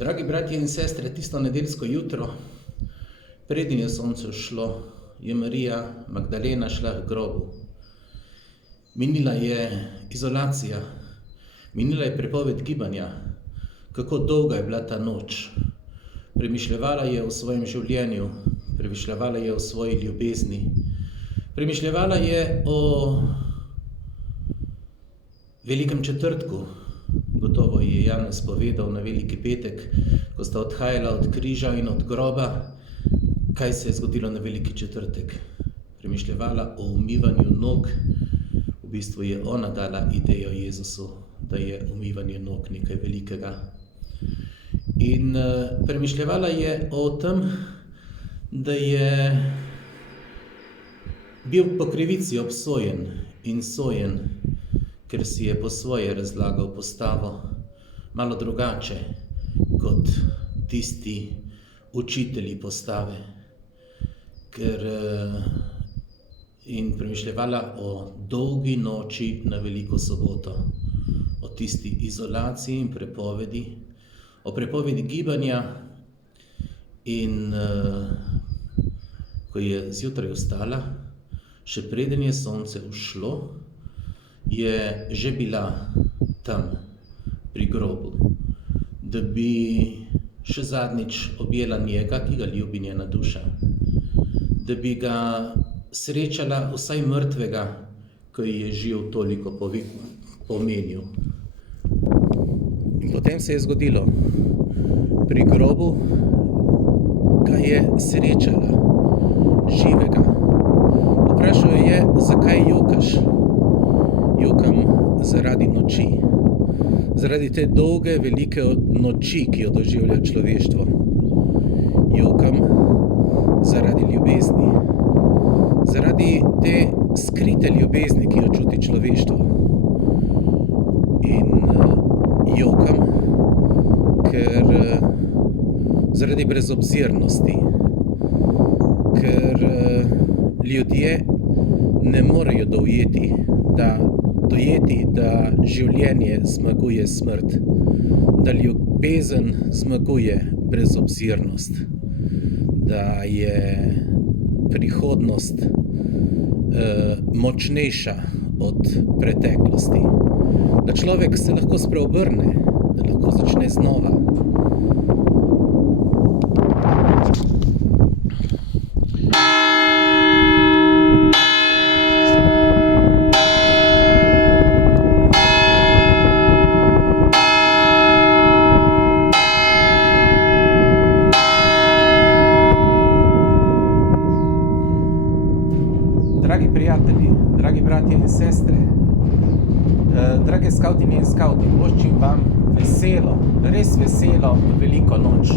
Dragi bratje in sestre, tisto nedeljsko jutro, preden je sonce vzšlo, je Marija Magdalena šla k grobu. Minila je izolacija, minila je prepoved gibanja, kako dolga je bila ta noč. Premišljevala je o svojem življenju, premišljevala je o svoji ljubezni, premišljevala je o velikem četrtku. Gotovo je Janez povedal na veliki petek, ko sta odhajala od križa in od groba, kaj se je zgodilo na veliki četrtek. Premišljevala o umivanju nog. V bistvu je ona dala idejo Jezusu, da je umivanje nog nekaj velikega. In premišljevala je o tem, da je bil po krivici obsojen in sojen, ker si je po svoje razlagal postavo, malo drugače kot tisti učitelji postave. In premišljevala o dolgi noči na veliko soboto, o tisti izolaciji in prepovedi, o prepovedi gibanja. In ko je zjutraj vstala, še preden je sonce vzšlo, je že bila tam pri grobu, da bi še zadnjič objela njega, ki ga ljubi njena duša, da bi ga srečala vsaj mrtvega, ko je živ toliko pomenil. In potem se je zgodilo. Pri grobu ga je srečala, živega. Vprašal je, zakaj jokaš? Jokam zaradi noči, zaradi te dolge, velike noči, ki jo doživlja človeštvo. Jokam zaradi ljubezni, zaradi te skrite ljubezni, ki jo čuti človeštvo. In jokam, ker zaradi brezobzirnosti, ker ljudje ne morejo dojeti, da življenje zmaguje smrt, da ljubezen zmaguje brezobzirnost, da je prihodnost močnejša od preteklosti, da človek se lahko spreobrne, da lahko začne znova. Dragi prijatelji, dragi bratje in sestre, drage skavtinje in skavti, voščim vam veselo, res veselo veliko noč.